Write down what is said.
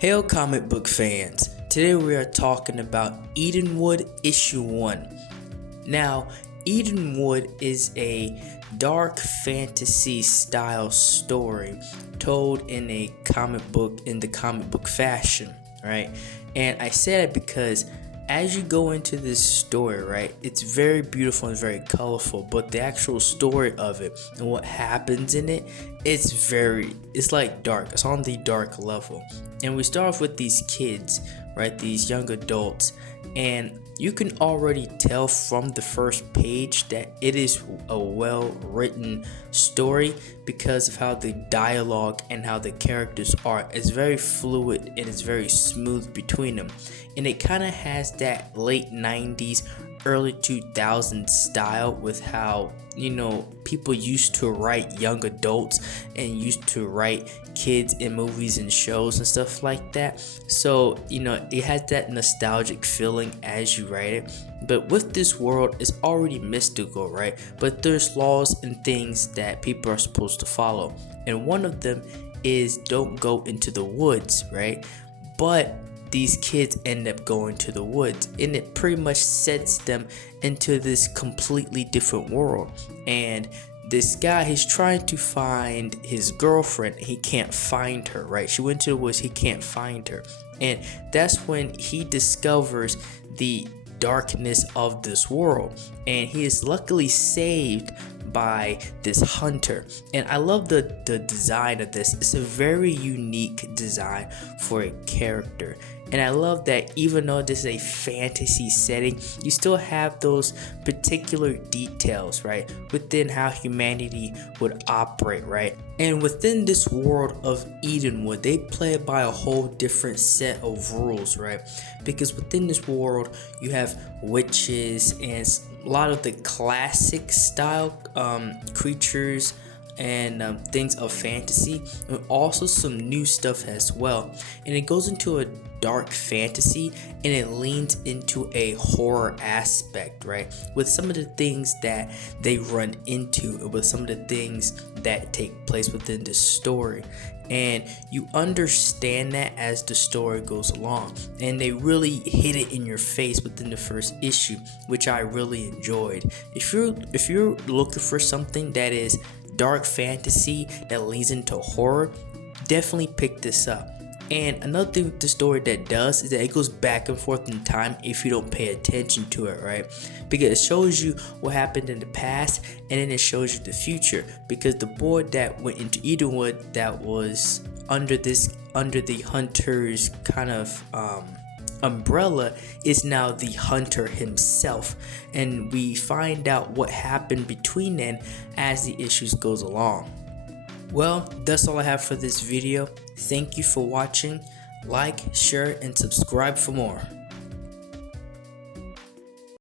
Hail comic book fans, today we are talking about Edenwood issue 1. Now, Edenwood is a dark fantasy style story told in the comic book fashion, right? And I say that because as you go into this story, right, it's very beautiful and very colorful, but the actual story of it and what happens in it, it's like dark. It's on the dark level. And we start off with these kids, right, these young adults, and you can already tell from the first page that it is a well-written story because of how the dialogue and how the characters are. It's very fluid and it's very smooth between them, and it kind of has that late 90s early 2000s style with how, you know, people used to write young adults and used to write kids in movies and shows and stuff like that. So, you know, it has that nostalgic feeling as you write it. But with this world, it's already mystical, right? But there's laws and things that people are supposed to follow. And one of them is don't go into the woods, right? But these kids end up going to the woods, and it pretty much sets them into this completely different world. And this guy, he's trying to find his girlfriend. He can't find her, right? She went to the woods, he can't find her. And that's when he discovers the darkness of this world, and he is luckily saved by this hunter. And I love the design of this. It's a very unique design for a character, and I love that even though this is a fantasy setting, you still have those particular details, right, within how humanity would operate, right? And within this world of Edenwood, they play it by a whole different set of rules, right? Because within this world, you have witches and a lot of the classic style creatures and things of fantasy, and also some new stuff as well. And it goes into a dark fantasy and it leans into a horror aspect, right, with some of the things that they run into, with some of the things that take place within this story. And you understand that as the story goes along, and they really hit it in your face within the first issue, which I really enjoyed. If you're looking for something that is dark fantasy that leads into horror, definitely pick this up. And another thing with the story that does is that it goes back and forth in time if you don't pay attention to it, right? Because it shows you what happened in the past, and then it shows you the future. Because the boy that went into Edenwood that was under the hunter's kind of umbrella is now the hunter himself, and we find out what happened between them as the issues goes along. Well, that's all I have for this video. Thank you for watching. Like, share, and subscribe for more.